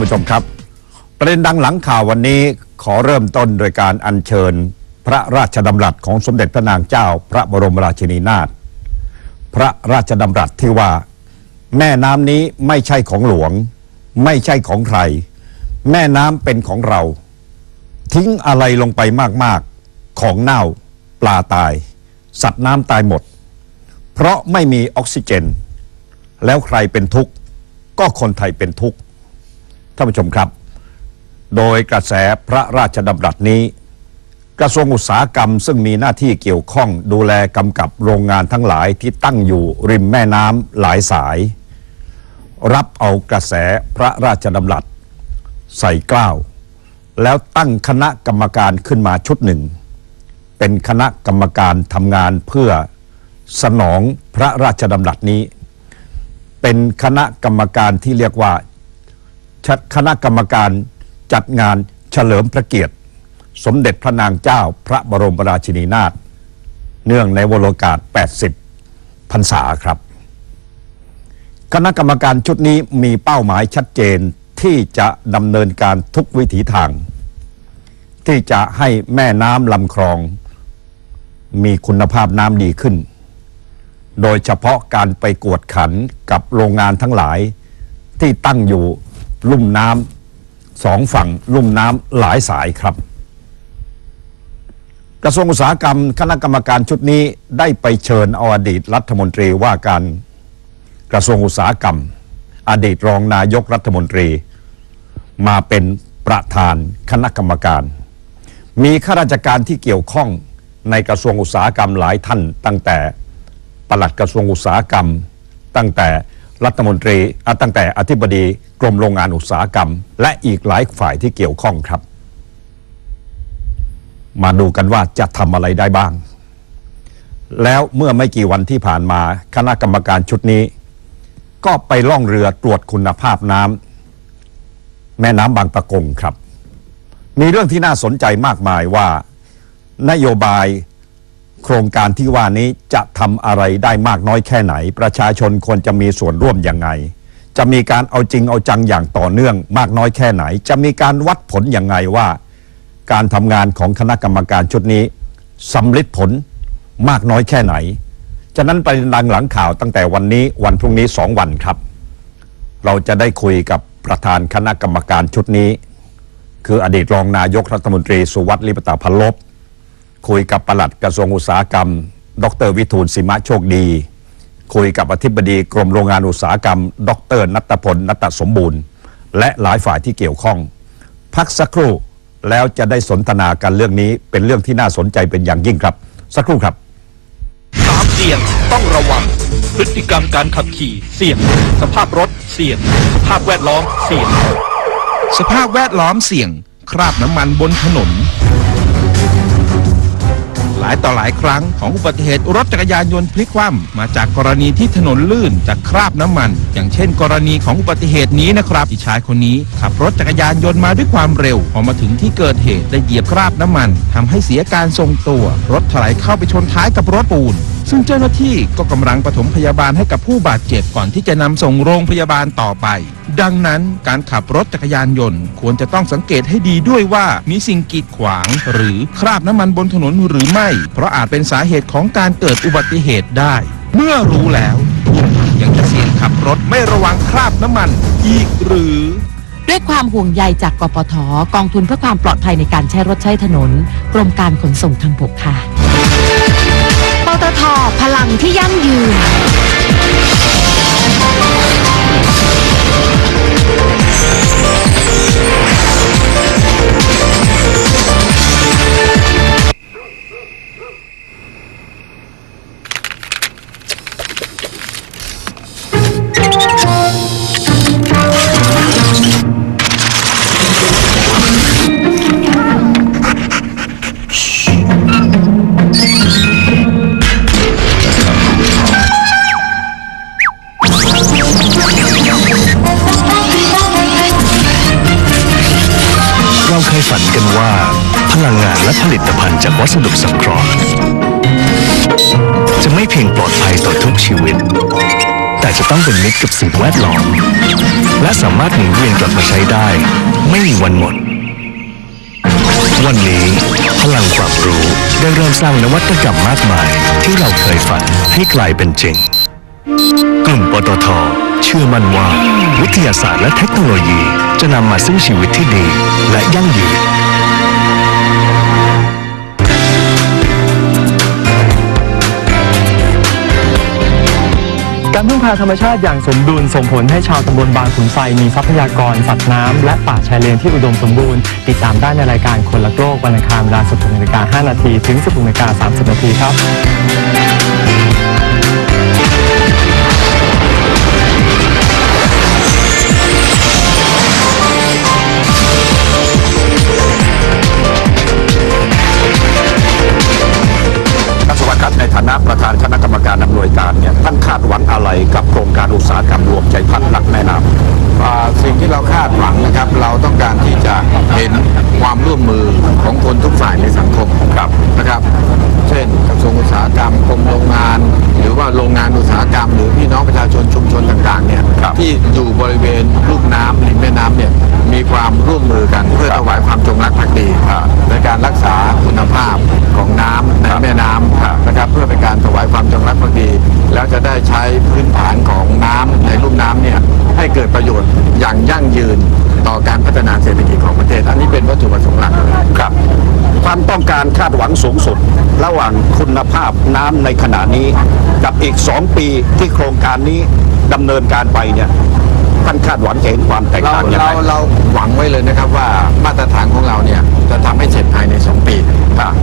านผู้ชมครับ ประเด็นดังหลังข่าววันนี้ขอเริ่มต้นโดยการอัญเชิญ พระราชดำรัสของสมเด็จพระนางเจ้า พระบรมราชินีนาถพระราชดำรัสที่ว่า แม่น้ำนี้ไม่ใช่ของหลวง ไม่ใช่ของใคร แม่น้ำเป็นของเรา ทิ้งอะไรลงไปมากๆ ของเน่า ปลาตาย สัตว์น้ำตายหมด เพราะไม่มีออกซิเจน แล้วใครเป็นทุกข์ ก็คนไทยเป็นทุกข์ ท่านผู้ชมครับ โดยกระแสพระราชดำรัสนี้ กระทรวงอุตสาหกรรมซึ่งมีหน้าที่เกี่ยวข้องดูแลกำกับโรงงานทั้งหลายที่ตั้งอยู่ริมแม่น้ำหลายสาย รับเอากระแสพระราชดำรัส ใส่กล้าวแล้วตั้งคณะกรรมการขึ้นมาชุดหนึ่ง เป็นคณะกรรมการทำงานเพื่อสนองพระราชดำรัสนี้ เป็นคณะกรรมการที่เรียกว่า คณะกรรมการจัดงานเฉลิมพระเกียรติ สมเด็จพระนางเจ้าพระบรมราชินีนาถเนื่องในวโรกาส 80พรรษาครับ คณะกรรมการชุดนี้มีเป้าหมายชัดเจนที่จะดำเนินการทุกวิถีทาง ที่จะให้แม่น้ำลำคลอง มีคุณภาพน้ำดีขึ้น โดยเฉพาะการไปกวดขันกับโรงงานทั้งหลายที่ตั้งอยู่ ลุ่มน้ำสองฝั่งลุ่มน้ำหลายสายครับ กระทรวงอุตสาหกรรมคณะกรรมการชุดนี้ได้ไปเชิญเอาอดีตรัฐมนตรีว่าการกระทรวงอุตสาหกรรม อดีตรองนายกรัฐมนตรี มาเป็นประธานคณะกรรมการ มีข้าราชการที่เกี่ยวข้องในกระทรวงอุตสาหกรรมหลายท่าน ตั้งแต่ปลัดกระทรวงอุตสาหกรรม ตั้งแต่ รัฐมนตรีตั้งแต่อธิบดีกรมโรงงานอุตสาหกรรม และอีกหลายฝ่ายที่เกี่ยวข้องครับ มาดูกันว่าจะทำอะไรได้บ้าง แล้วเมื่อไม่กี่วันที่ผ่านมาคณะกรรมการชุดนี้ ก็ไปล่องเรือตรวจคุณภาพน้ำแม่น้ำบางปะกงครับ มีเรื่องที่น่าสนใจมากมายว่านโยบาย โครงการที่ว่านี้จะทำอะไรได้มากน้อยแค่ไหน ประชาชนควรจะมีส่วนร่วมยังไง จะมีการเอาจริงเอาจังอย่างต่อเนื่อง มากน้อยแค่ไหน จะมีการวัดผลยังไงว่า การทำงานของคณะกรรมการชุดนี้สำลิดผลมากน้อยแค่ไหน ฉะนั้นประเด็นดังหลังข่าวตั้งแต่วันนี้วันพรุ่งนี้สองวันครับ เราจะได้คุยกับประธานคณะกรรมการชุดนี้ คืออดีตรองนายกรัฐมนตรีสุวัสดิ์ลิปตาพันลบ คุยกับปลัดกระทรวงอุตสาหกรรม ดรวิทูลสิมะโชคดี คุยกับอธิบดีกรมโรงงานอุตสาหกรรม ดรนัตพลนัตสมบูรณ์ และหลายฝ่ายที่เกี่ยวข้อง พักสักครู่แล้วจะได้สนทนากันเรื่องนี้เป็นเรื่องที่น่าสนใจเป็นอย่างยิ่งครับ สักครู่ครับสามเสี่ยงต้องระวัง พฤติกรรมการขับขี่เสี่ยง สภาพรถเสี่ยง สภาพแวดล้อมเสี่ยง สภาพแวดล้อมเสี่ยง คราบน้ำมันบนถนน หลายต่อหลายครั้งของอุบัติเหตุรถจักรยานยนต์พลิกคว่ำมาจากกรณีที่ถนนลื่นจากคราบน้ำมัน อย่างเช่น กรณีของอุบัติเหตุนี้นะครับที่ชายคนนี้ขับรถจักรยานยนต์มาด้วยความเร็ว พอมาถึงที่เกิดเหตุได้เหยียบคราบน้ำมันทำให้เสียการทรงตัว รถถลายเข้าไปชนท้ายกับรถปูน ซึ่งเจ้าหน้าที่ก็กำลังปฐมพยาบาลให้กับผู้บาดเจ็บก่อนที่จะนำส่งโรงพยาบาลต่อไป ดังนั้นการขับรถจักรยานยนต์ ควรจะต้องสังเกตให้ดีด้วยว่ามีสิ่งกีดขวาง หรือคราบน้ำมันบนถนนหรือไม่ เพราะอาจเป็นสาเหตุของการเกิดอุบัติเหตุได้ เมื่อรู้แล้วคุณยังจะเสี่ยงขับรถไม่ระวังคราบน้ำมันอีกหรือ ด้วยความห่วงใยจากกปทกองทุนเพื่อความปลอดภัยในการใช้รถใช้ถนน กรมการขนส่งทางบกค่ะ ทพลังที่ยั่งยืน วันหมด วันนี้ พลังความรู้ได้เริ่มสร้างนวัตกรรมมากมาย ที่เราเคยฝันให้กลายเป็นจริง กลุ่มปตทเชื่อมั่นว่า วิทยาศาสตร์และเทคโนโลยีจะนำมาซึ่งชีวิตที่ดี และยั่งยืน การพึ่งพาธรรมชาติอย่างสมดุลส่งผลให้ชาวตำบลบางขุนไฟมีทรัพยากรสัตว์น้ำและป่าชายเลนที่อุดมสมบูรณ์ ติดตามได้ในรายการคนละโลกวันอังคารเวลา16นาฬิกา5นาทีถึง16นาฬิกา30นาทีครับ ประธานคณะกรรมการอำนวยการเนี่ยท่านคาดหวังอะไรกับโครงการอุตสาหกรรมรวมใจพัฒน์หลักแม่น้ำสิ่งที่เราคาดหวังนะครับ เราต้องการที่จะเห็นความร่วมมือของคนทุกฝ่ายในสังคมครับนะครับ เช่นกระทรวงอุตสาหกรรมกรมโรงงาน หรือว่าโรงงานอุตสาหกรรม หรือพี่น้องประชาชนชุมชนต่างๆเนี่ยที่อยู่บริเวณลุ่มน้ำริมแม่น้ำเนี่ยมีความร่วมมือกันเพื่อถวายความจงรักภักดีในการรักษาคุณภาพของน้ำในแม่น้ำนะครับเพื่อเป็นการถวายความจงรักภักดี แล้วจะได้ใช้พื้นฐานของน้ำในลุ่มน้ำเนี่ยให้เกิดประโยชน์อย่างยั่งยืน ต่อการพัฒนาเศรษฐกิจของประเทศ อันนี้เป็นวัตถุประสงค์หลักเลยครับ ความต้องการคาดหวังสูงสุด ระหว่างคุณภาพน้ำในขณะนี้ กับอีก 2 ปีที่โครงการนี้ดำเนินการไปเนี่ยท่านคาดหวังจะเห็นความแตกเราต่างอย่างเราไรเราหวังไว้เลยนะครับว่ามาตรฐานของเราเนี่ยจะทำให้เสร็จภายใน 2 ปี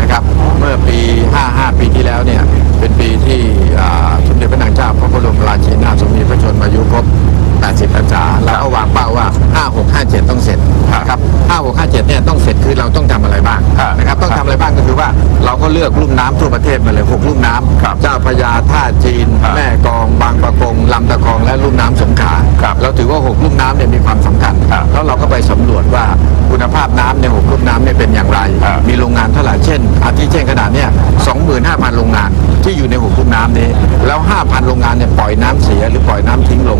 นะครับ เมื่อปี 55 ปีที่แล้วเนี่ยเป็นปีที่อ่าสมเด็จพระนางเจ้าพระบรมราชินีนาถทรงมีพระชนมายุครบ 80พรรษาเราก็วางเป้าว่า 5657 ต้องเสร็จนะครับ5657เนี่ยต้องเสร็จคือเราต้องทำอะไรบ้างนะครับต้องทำอะไรบ้างก็คือว่าเราก็เลือกลุ่มน้ำทั่วประเทศมาเลย 6 ลุ่มน้ำเจ้าพระยาท่าจีน แม่กลองบางปะกงลำตะคองและลุ่มน้ำสงขลาเราถือว่า 6 ลุ่มน้ำเนี่ยมีความสำคัญแล้วเราก็ไปสำรวจว่าคุณภาพน้ำใน6ลุ่มน้ำเนี่ยเป็นอย่างไร มีโรงงานเท่าไหร่เช่น อาทิเช่นขนาดเนี่ย25,000 โรงงานที่อยู่ใน6ลุ่มน้ำนี้ แล้ว 5,000 โรงงานเนี่ยปล่อยน้ำเสียหรือปล่อยน้ำทิ้งลง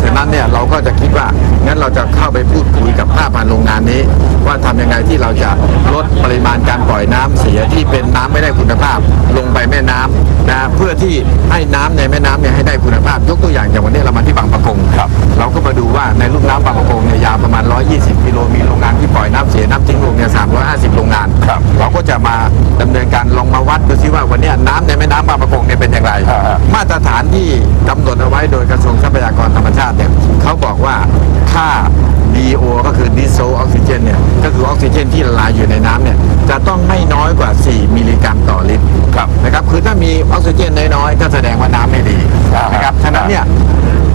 ฉะนั้นเนี่ยเราก็จะคิดว่างั้นเราจะเข้าไปพูดคุยกับ5,000โรงงานนี้ ว่าทำยังไงที่เราจะลดปริมาณการปล่อยน้ำเสียที่เป็นน้ำไม่ได้คุณภาพ ลงไปแม่น้ำนะเพื่อที่ให้น้ำในแม่น้ำเนี่ยให้ได้คุณภาพ ยกตัวอย่างอย่างวันนี้เรามาที่บางปะกงครับเราก็มาดูว่าในลุ่มน้ำบางปะกงเนี่ยยาวประมาณ 120 กิโลมีโรงงานที่ปล่อยน้ำเสียน้ำทิ้งลงเนี่ย350 โรงงานครับเราก็จะมาดำเนินการลองมาวัดดูซิว่าวันนี้น้ำในแม่น้ำบางปะกงเนี่ยเป็นอย่างไร มาตรฐานที่กำหนดเอาไว้โดยกระทรวงทรัพยากรธรรมชาติเนี่ยเขาบอกว่าค่า DO ก็คือดิโซออกซิเจนเนี่ยก็คือออกซิเจนที่ละลายอยู่ในน้ำเนี่ยจะต้องไม่น้อยกว่า 4 มิลลิกรัมต่อลิตรครับนะครับคือถ้ามีออกซิเจนน้อยๆก็แสดงว่าน้ำไม่ดีนะครับฉะนั้นเนี่ย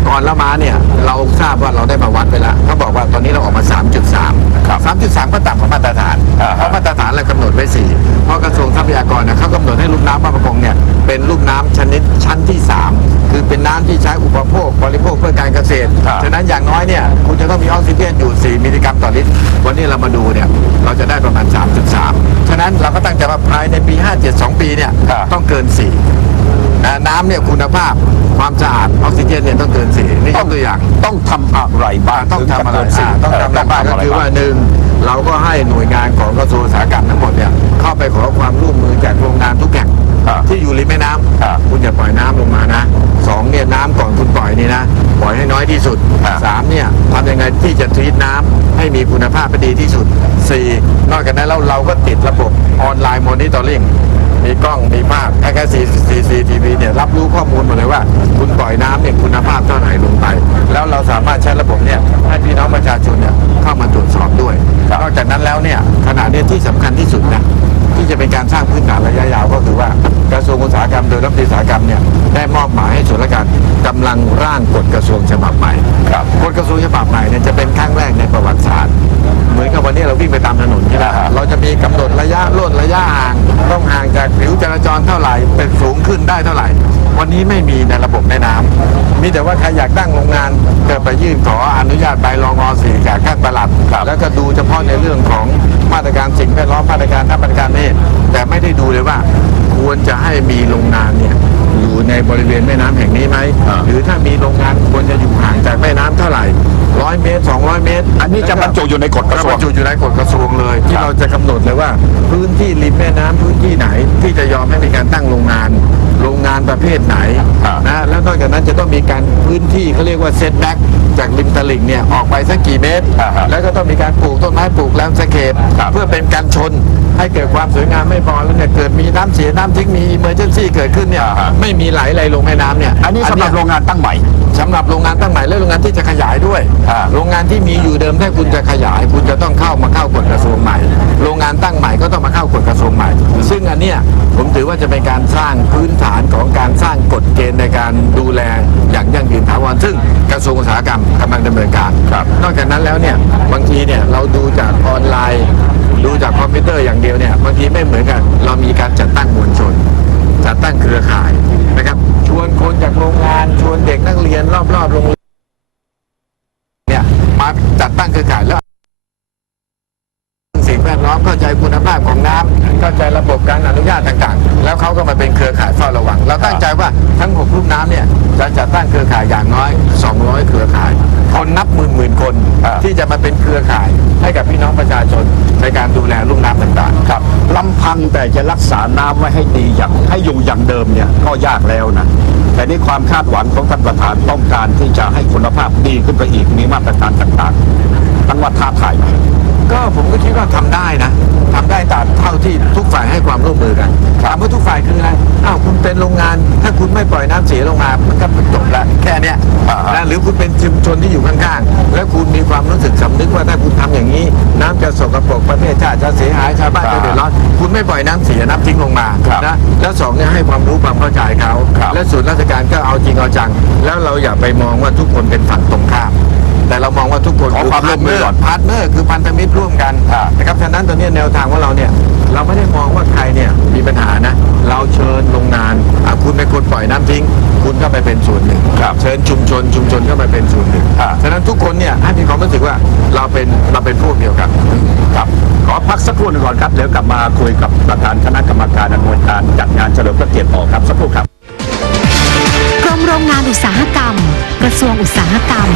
ก่อนละมาเนี่ยเราทราบว่าเราได้มาวัดไปแล้วเขาบอกว่าตอนนี้เราออกมา 3.3 ครับ 3.3 ก็ต่ำกว่ามาตรฐานเพราะมาตรฐานเรากำหนดไว้ 4 เพราะกระทรวงทรัพยากรเนี่ยเขากำหนดให้ลูกน้ำบางประกงเนี่ยเป็นลูกน้ำชนิดชั้นที่ 3 คือเป็นน้ำที่ใช้อุปโภคบริโภคเพื่อการเกษตรฉะนั้นอย่างน้อยเนี่ยคุณจะต้องมีออกซิเจนอยู่ 4 มิลลิกรัมต่อลิตร วันนี้เรามาดูเนี่ยเราจะได้ประมาณ 3.3 ฉะนั้นเราก็ตั้งใจว่าภายในปี 57 2 ปีเนี่ยต้องเกิน 4 นะน้ำเนี่ยคุณภาพความสะอาดออกซิเจนเนี่ยต้องเกิน4นี่ยกตัวอย่าง ต้องทำอะไรบ้างต้องทำอะไรถึจเกินสิอ่าต้องทำอะไรบ้างก็คือว่าหนึ่งเราก็ให้หน่วยงานของกระทรวงอุตสาหกรรมทั้งหมดเนี่ยเข้าไปขอความร่วมมือจากโรงงานทุกแห่งที่อยู่ริมแม่น้ำคุณอย่าปล่อยน้ำลงมานะสองเนี่ยน้ำก่อนคุณปล่อยนี่นะปล่อยให้น้อยที่สุดสามเนี่ยทำยังไงที่จะทรีตน้ำให้มีคุณภาพให้ดีที่สุดสี่นอกจากนั้นแล้วเราก็ติดระบบออนไลน์มอนิเตอร์ลิง มีกล้องมีภาพแค่แค่ CCTV เนี่ยรับรู้ข้อมูลหมดเลยว่า คุณปล่อยน้ำเนี่ยคุณภาพเท่าไหร่ลงไป แล้วเราสามารถใช้ระบบเนี่ยให้พี่น้องประชาชนเนี่ยเข้ามาตรวจสอบด้วยนอกจากนั้นแล้วเนี่ยขณะเนี้ที่สำคัญที่สุดนะที่จะเป็นการสร้างพื้นฐานระยะยาวก็คือว่ากระทรวงอุตสาหกรรมโดยรัฐมนตรีอุตสาหกรรมเนี่ยได้มอบหมายให้ส่วนราชการกำลังร่างกฎกระทรวงฉบับใหม่กฎกระทรวงฉบับใหม่เนี่ยจะเป็นครั้งแรกในประวัติศาสตร์เห มือนกับวันนี้เราวิ่งไปตามถนนใช่ไหมเราจะมีกำหนดระยะล่นระยะห่างต้องห่างจากผิวจราจรเท่าไหร่เป็นสูงขึ้นได้เท่าไหร่ วันนี้ไม่มีในระบบแม่น้ำมีแต่ว่าใครอยากตั้งโรงงานก็ไปยื่นขออนุญาตใบรองอสี่จากข้างประหลัด แล้วก็ดูเฉพาะในเรื่องของมาตรการสิ่งแวดล้อมมาตรการทางมาตรการนี้แต่ไม่ได้ดูเลยว่า ควรจะให้มีโรงงานเนี่ยอยู่ ในในบริเวณแม่น้ำแห่งนี้ไหมอ่าหรือถ้ามีโรงงานควรจะอยู่ห่างจากแม่น้ำเท่าไหร่ร้อยเมตร 200 เมตร อันนี้จะบรรจุอยู่ในกฎกระทรวงบรรจุอยู่ในกฎกระทรวงเลย ที่ครับเราจะกำหนดเลยว่า พื้นที่ริมแม่น้ำพื้นที่ไหน ที่จะยอมให้มีการตั้งโรงงาน โรงงานประเภทไหนนะแล้วนอกจากนั้นจะต้องมีการพื้นที่เขาเรียกว่าเซตแบ็กจากริมตลิ่งเนี่ยออกไปสักกี่เมตรอ่าฮะแล้วก็ต้องมีการปลูกต้นไม้ปลูกแลมสเคปครับเพื่อเป็นการชน ให้เกิดความสวยงามไม่พอแล้วเนี่ยเกิดมีน้ำเสียน้ำทิ้งมีอิมเมอร์เจนซี่เกิดขึ้นเนี่ยอ่าฮะ ไม่มีไหลไหลลงแม่น้ำเนี่ยอันนี้สำหรับเยโรงงานตั้งใหม่ สำหรับโรงงานตั้งใหม่และโรงงานที่จะขยายด้วย อ่า โรงงานที่มีอยู่เดิมถ้าคุณจะขยาย คุณจะต้องเข้ามาเข้ากฎกระทรวงใหม่ โรงงานตั้งใหม่ก็ต้องมาเข้ากฎกระทรวงใหม่ ซึ่งอันเนี้ยผมถือว่าจะเป็นการสร้างพื้นฐานของการสร้างกฎเกณฑ์ในการดูแลอย่างยั่งยืนถาวรซึ่งกระทรวงอุตสาหกรรมกำลังดำเนินการ ครับ นอกจากนั้นแล้วเนี่ยบางทีเนี่ยเราดูจากออนไลน์ ดูจากคอมพิวเตอร์อย่างเดียวเนี่ยบางทีไม่เหมือนกันเรามีการจัดตั้งมวลชน จัดตั้งเครือข่ายนะครับ ชวนคนจากโรงงานชวนเด็กนักเรียนรอบๆโรงเรียนเนี่ยมาจัดตั้งเครือข่ายแล้ว ล้อมเข้าใจคุณภาพของน้ำเข้าใจระบบการอนุญาตต่างๆ แล้วเขาก็มาเป็นเครือข่ายเฝ้าระวัง เราตั้งใจว่าทั้งหกลุ่มน้ำเนี่ยจะจัดตั้งเครือข่ายอย่างน้อย 200 เครือข่าย คนนับหมื่นหมื่นๆคนอ่าที่จะมาเป็นเครือข่ายให้กับพี่น้องประชาชนในการดูแลลุ่มน้ำต่างๆครับลำพังแต่จะรักษาน้ำไว้ให้ดีอย่างให้อยู่อย่างเดิมเนี่ยก็ยากแล้วนะแต่นี่ความคาดหวังของท่านประธานต้องการที่จะให้คุณภาพดีขึ้นไปอีกมีมาตรการต่างๆทั้งว่าท้าทายไหม ก็ผมก็คิดว่าทำได้นะทำได้ตามเท่าที่ทุกฝ่ายให้ความร่วมมือกันถามว่าทุกฝ่ายคืออะไรอ้าวคุณเป็นโรงงาน ถ้าคุณไม่ปล่อยน้ำเสียลงมามันก็จบแล้วแค่เนี้ยอ่าฮะ นะหรือคุณเป็นชุมชนที่อยู่ข้างๆแล้วคุณมีความรู้สึกสำนึกว่าถ้าคุณทำอย่างนี้ น้ำจะสกปรกประเทศชาติจะเสียหายชาวบ้านจะเดือดร้อนคุณไม่ปล่อยน้ำเสียน้ำทิ้งลงมาครับนะแล้วสองเนี่ยให้ความรู้ความเข้าใจเขาครับ และส่วนราชการก็เอาจริงเอาจังแล้วเราอย่าไปมองว่าทุกคนเป็นฝั่งตรงข้าม แต่เรามองว่าทุกคนขอความร่วมมือก่อนพาร์ทเนอร์คือพันธมิตรร่วมกันครับนะครับฉะนั้นตอนนี้แนวทางของเราเนี่ยเราไม่ได้มองว่าใครเนี่ยมีปัญหานะ เราเชิญโรงงานอะคุณเป็นคนปล่อยน้ำทิ้ง คุณก็ไปเป็นส่วนหนึ่งครับเชิญชุมชนชุมชนก็ไปเป็นส่วนหนึ่งครับฉะนั้นทุกคนเนี่ยให้มีความรู้สึกว่าเราเป็นเราเป็นพวกเดียวกันครับขอพักสักครู่หนึ่งก่อนครับเดี๋ยวกลับมาคุยกับประธานคณะกรรมการอำนวยการจัดงานเฉลิมพระเกียรติต่อครับสักครู่ครับกรมโรงงานอุตสาหกรรม กระทรวงอุตสาหกรรม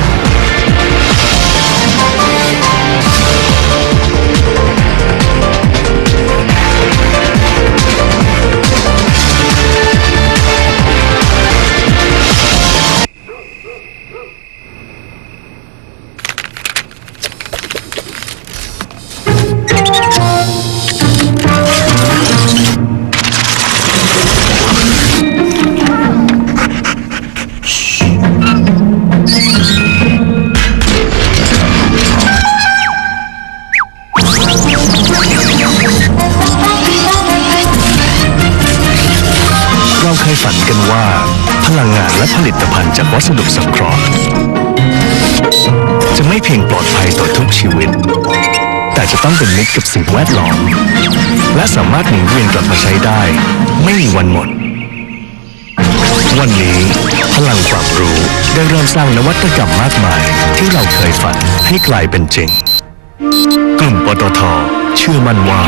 ต้องเป็นมิตรกับสิ่งแวดล้อม และสามารถหมุนเวียนกลับมาใช้ได้ ไม่มีวันหมด วันนี้ พลังความรู้ได้เริ่มสร้างนวัตกรรมมากมาย ที่เราเคยฝันให้กลายเป็นจริง กลุ่มปตทเชื่อมั่นว่า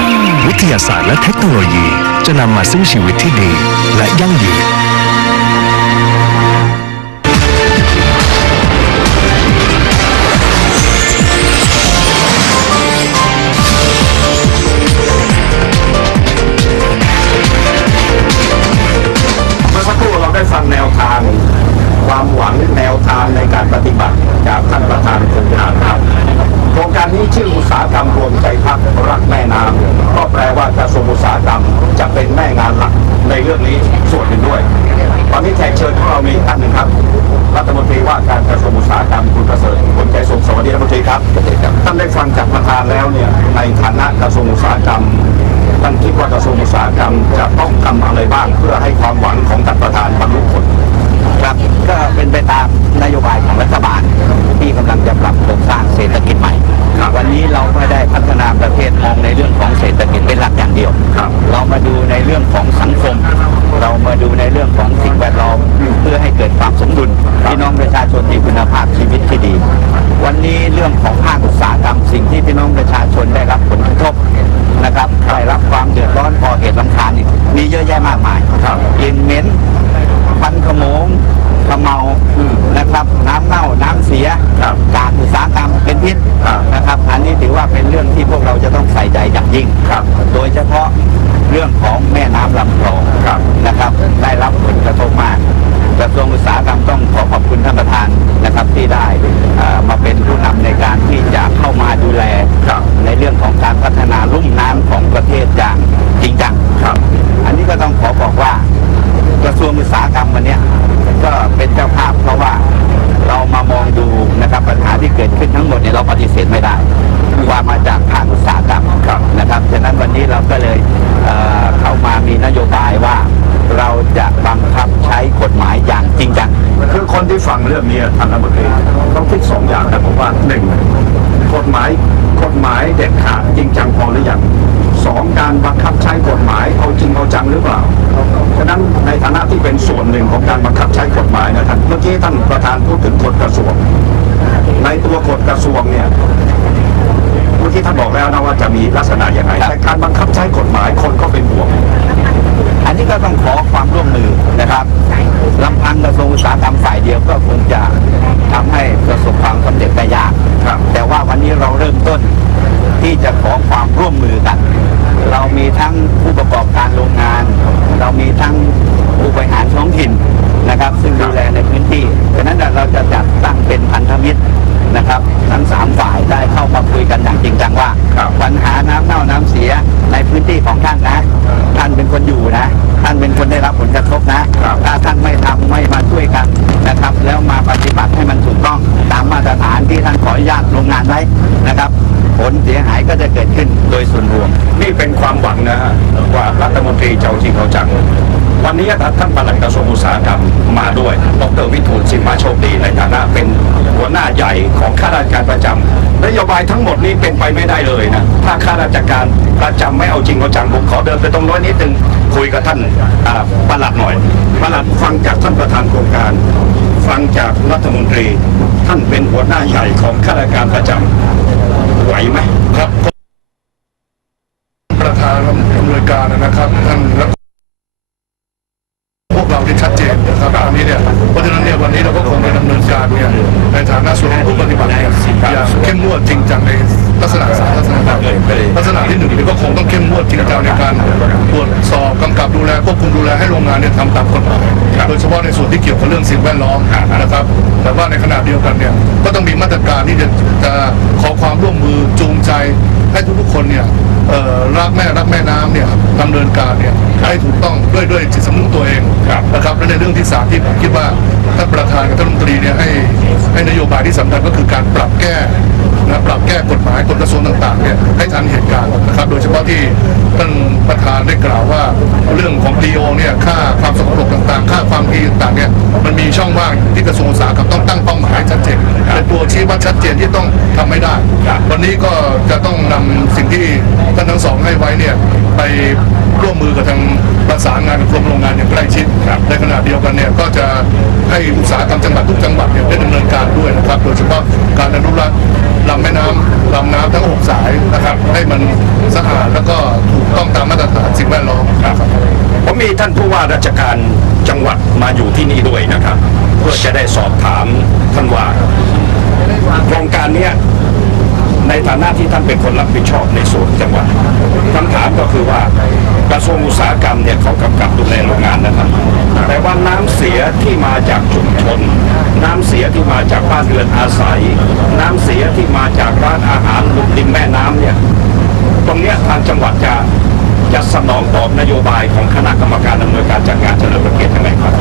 วิทยาศาสตร์และเทคโนโลยีจะนำมาซึ่งชีวิตที่ดี และยั่งยืน พวกเราจะต้องใส่ใจอย่างยิ่งโดยเฉพาะเรื่องของแม่น้ำลำคลองนะครับ ได้รับผลกระทบมากกระทรวงอุตสาหกรรมต้องขอขอบคุณท่านประธานนะครับที่ได้เอ่อมา ถึงกฎกระทรวง ในตัวกฎกระทรวงเนี่ยเมื่อกี้ท่านบอกแล้วนะว่าจะมีลักษณะยังไงแต่การบังคับใช้กฎหมายคนก็เป็นห่วง อันนี้ก็ต้องขอความร่วมมือนะครับลำพังกระทรวงอุตสาหกรรมฝ่ายเดียวก็คงจะทำให้ประสบความสำเร็จได้ยากแต่ว่าวันนี้เราเริ่มต้นที่จะขอความร่วมมือกัน เรามีทั้งผู้ประกอบการโรงงาน เรามีทั้ง ผู้บริหารท้องถิ่นนะครับ ซึ่งดูแลในพื้นที่ดังนั้นเราจะจัดตั้งเป็นพันธมิตรนะครับ ทั้งสามฝ่ายได้เข้ามาคุยกันอย่างจริงจังว่า ปัญหาน้ำเน่าน้ำเสียในพื้นที่ของท่านนะ ท่านเป็นคนอยู่นะ ท่านเป็นคนได้รับผลกระทบนะ ถ้าท่านไม่ทำไม่มาช่วยกันนะครับ แล้วมาปฏิบัติให้มันถูกต้องตามมาตรฐานที่ท่านขออนุญาตโรงงานไว้นะครับผลเสียหายก็จะเกิดขึ้นโดยส่วนรวม นี่เป็นความหวังนะฮะว่ารัฐมนตรีจะเอาจริงเอาจัง วันนี้ท่านปลัดกระทรวงอุตสาหกรรมมาด้วย ดรวิทูลสิมมาโชคดีในฐานะเป็นหัวหน้าใหญ่ของข้าราชการประจำนโยบายทั้งหมดนี้เป็นไปไม่ได้เลยนะ ถ้าข้าราชการประจำไม่เอาจริงเอาจังผมขอเดินไปตรงโน้นนิดนึงคุยกับท่านปลัดหน่อยปลัดฟังจากท่านประธานโครงการ ฟังจากรัฐมนตรี ท่านเป็นหัวหน้าใหญ่ของข้าราชการประจำไหวไหมครับ ประธานอำนวยการนะครับท่านและพวกเรา ที่ชัดเจนนะครับตอนนี้เนี่ยเพราะฉะนั้นเนี่ยวันนี้เราก็คงไปดำเนินการเนี่ยในฐานะส่วนของผู้ปฏิบัติเนี่ยอย่างเข้มงวดจริงจังในลักษณะสามลักษณะครับลักษณะที่หนึ่งเนี่ยก็คงต้องเข้มงวดจริงจังในการตรวจสอบกำกับดูแลควบคุมดูแลให้โรงงานเนี่ยทำตามกฎหมายโดยเฉพาะในส่วนที่เกี่ยวกับเรื่องสิ่งแวดล้อมนะครับแต่ว่าในขณะเดียวกันเนี่ยก็ต้องมีมาตรการที่จะจะขอความร่วมมือจูงใจให้ทุกๆคนเนี่ย รักแม่รักแม่น้ำเนี่ยดำเนินการเนี่ยให้ถูกต้องด้วยด้วยจิตสำนึกตัวเองนะครับและในเรื่องที่สามที่ผมคิดว่าท่านประธานกับท่านรัฐมนตรีเนี่ยให้ให้นโยบายที่สำคัญก็คือการปรับแก้นะปรับแก้กฎหมายกฎกระทรวงต่างๆเนี่ยให้ทันเหตุการณ์นะครับ โดยเฉพาะที่ท่าน ประธานได้กล่าวว่าเรื่องของ PO เนี่ยค่าความสกปรกต่างๆ ค่าความดีต่างๆเนี่ยมันมีช่องว่างที่กระทรวงอุตสาหกรรมต้องตั้งเป้าหมายชัดเจนเป็นตัวชี้วัดชัดเจนที่ต้องทำไม่ได้ วันนี้ก็จะต้องนำสิ่งที่ท่านทั้งสองให้ไว้เนี่ยไปร่วมมือกับทางประสานงานกับกรม งานอย่างใกล้ชิดในขณะเดียวกันเนี่ยก็จะให้อุตสาหกรรมจังหวัดทุกจังหวัดเนี่ยได้ดำเนินการด้วยนะครับ โดยเฉพาะการอนุรักษ์ลำแม่น้ำลำน้ำทั้งหกสายนะครับให้มันสะอาดแล้วก็ถูกต้องตามมาตรฐานสิ่งแวดล้อมครับผมมีท่านผู้ว่าราชการจังหวัดมาอยู่ที่นี่ด้วยนะครับ เพื่อจะได้สอบถามท่านว่าโครงการเนี้ย ในฐานะที่ท่านเป็นคนรับผิดชอบในส่วนจังหวัดคำถามก็คือว่ากระทรวงอุตสาหกรรมเนี่ยเขากำกับดูแลโรงงานนะครับ แต่ว่าน้ำเสียที่มาจากชุมชน น้ำเสียที่มาจากบ้านเรือนอาศัย น้ำเสียที่มาจากร้านอาหารริมแม่น้ำเนี่ยตรงเนี้ยทางจังหวัดจะจะสนองตอบนโยบายของคณะกรรมการดำเนินการจัดงานเฉลิมพระเกียรติยังไงครับ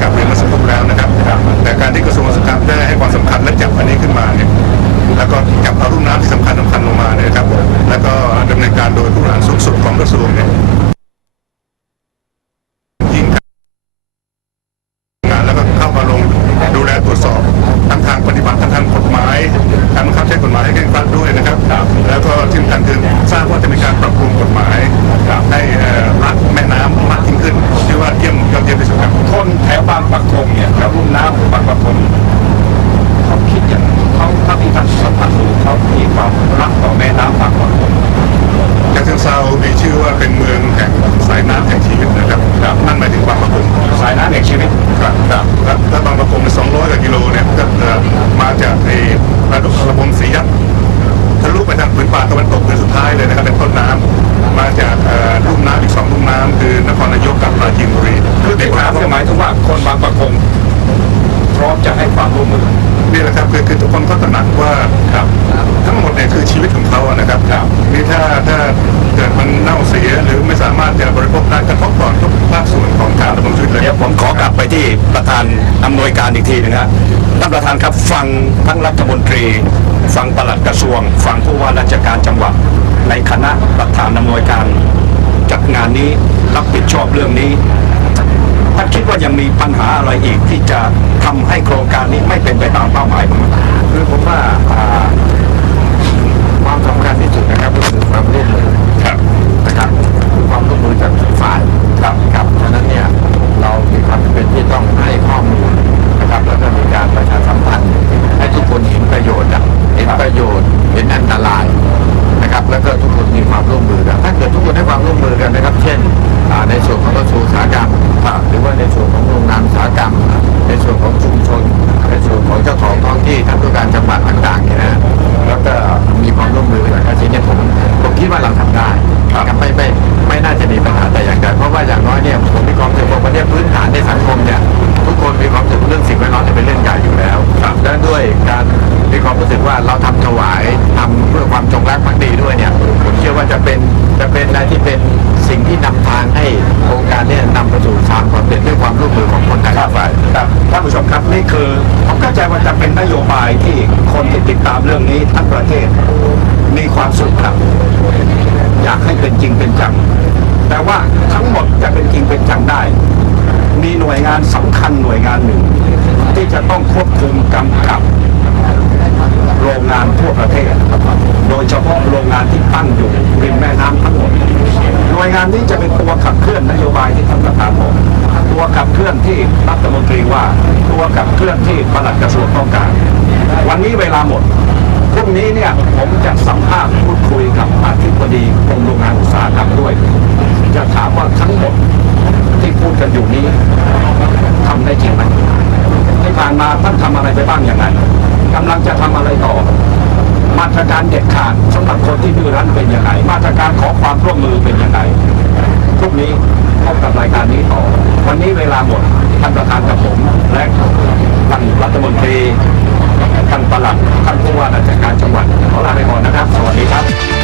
กลับเรียนเมื่อสักครู่แล้วนะครับ แต่การที่กระทรวงอุตสาหกรรมได้ให้ความสำคัญและจับอันนี้ขึ้นมาเนี่ยแล้วก็จับเอารุ่นน้ำที่สำคัญสำคัญลงมาเนี่ยครับ แล้วก็ดำเนินการโดยผู้บริหารสูงสุดของกระทรวงเนี่ยยิ่งงานแล้วก็เข้ามาลงดูแลตรวจสอบทั้งทางปฏิบัติทั้งทางกฎหมายการบังคับใช้กฎหมายให้เคร่งครัดด้วยนะครับ แล้วก็ที่สำคัญคือทราบว่าจะมีการปรับปรุงกฎหมายให้รักแม่น้ำมาก ยิ่งขึ้นที่ว่าเยี่ยมยอดเยี่ยมที่สุดครับคนแถวบางปะกงเนี่ยแถวรุ่มน้ำบางปะกงเขาคิดอย่างเขาถ้าที่ท่านสัมผัสดูเขามีความรักต่อแม่น้ำบางปะกงจากเชิงเซามีชื่อว่าเป็นเมืองแห่งสายน้ำแห่งชีวิตนะครับนั่นหมายถึงบางประกงสายน้ำแห่งชีวิตครับครับครับถ้าบางประกงเป็น200กว่ากิโลเนี่ยก็เอ่อมาจากไอ้ระดับระบมสียักษ์ทะลุไปทางผืนป่าตะวันตกเป็นสุดท้ายเลยนะครับเป็นต้นน้ำมาจากเอ่อลุ่มน้ำอีกสองลุ่ม น้ำคือนครนายกกับปราจีนบุรีคือที่ถามเนี่ยหมายถึงว่าคนบางปะกงพร้อมจะให้ความร่วมมือนี่แหละครับคือคือทุกคนก็ตระหนักว่าครับทั้งหมดเนี่ยคือชีวิตของเขาอะนะครับนี่ถ้าถ้าเกิดมันเน่าเสียหรือไม่สามารถจะบริโภคได้กระทบต่อทุกภาคส่วนของการดำรงชีวิตเลยเดี๋ยวผมขอกลับไปที่ประธานอำนวยการอีกทีหนึงครับท่านประธานครับฟังทั้งรัฐมนตรีฟังปลัดกระทรวง ฟังผู้ว่าราชการจังหวัดในคณะประธานอำนวยการ จัดงานนี้รับผิดชอบเรื่องนี้ท่านคิดว่ายังมีปัญหาอะไรอีกที่จะทำให้โครงการนี้ไม่เป็นไปตามเป้าหมาย ผู้ชมครับนี่คือผมเข้าใจว่าจะเป็นนโยบายที่คนที่ติดตามเรื่องนี้ทั้งประเทศ มีความสุขครับ อยากให้เป็นจริงเป็นจัง แต่ว่าทั้งหมดจะเป็นจริงเป็นจังได้ มีหน่วยงานสำคัญหน่วยงานหนึ่ง ที่จะต้องควบคุมกำกับโรงงานทั่วประเทศ โดยเฉพาะโรงงานที่ตั้งอยู่ริมแม่น้ำทั้งหมด น่วยงานนี้จะเป็นตัวขับเคลื่อนนโยบายที่ท่านประธานบอกตัวขับเคลื่อนที่รัฐมนตรีว่า ตัวขับเคลื่อนที่ปลัดกระทรวงต้องการ วันนี้เวลาหมดพรุ่งนี้เนี่ยผมจะสัมภาษณ์พูดคุยกับอธิบดีกรมโรงงานอุตสาหกรรมด้วย จะถามว่าทั้งหมดที่พูดกันอยู่นี้ทำได้จริงไหมที่ผ่านมาท่านทำอะไรไปบ้างอย่างไรกำลังจะทำอะไรต่อ มาตรการเด็ดขาดสำหรับคนที่ดื้อรั้นเป็นยังไงมาตรการขอความร่วมมือเป็นยังไงพรุ่งนี้พบกับรายการนี้ต่อ วันนี้เวลาหมดท่านประธานกับผมและท่านรัฐมนตรีท่านประหลัดท่านผู้ว่าราชการจังหวัดขอลาไปก่อนนะครับ สวัสดีครับ